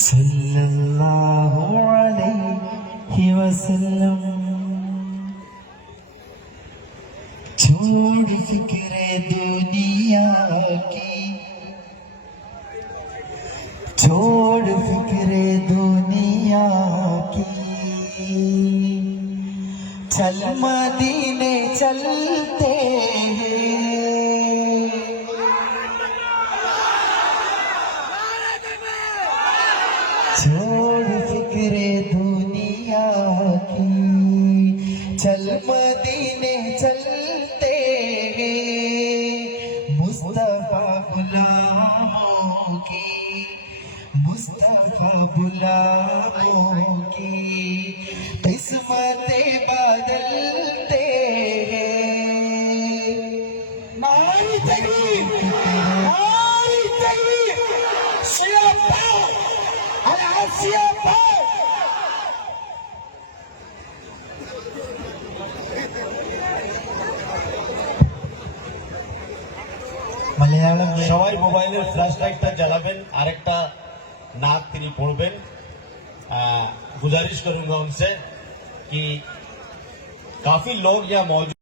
സല്ലല്ലാഹു അലൈഹി വസല്ലം छोड़ फ़िक्र दुनिया की। छोड़ फ़िक्र दुनिया की। चल मदीने चलते हैं। छोड़ फ़िक्र दुनिया की। चल मदीने चलते मुस्तफ़ा गुलामों की। मुस्तफ़ा गुलामों की। किस्मतें बदलते সবাই মোবাইলের ফ্ল্যাশ লাইটটা জ্বালাবেন আরেকটা नात তিনি পড়বেন गुजारिश करूंगा उनसे कि काफी लोग यहाँ मौजूद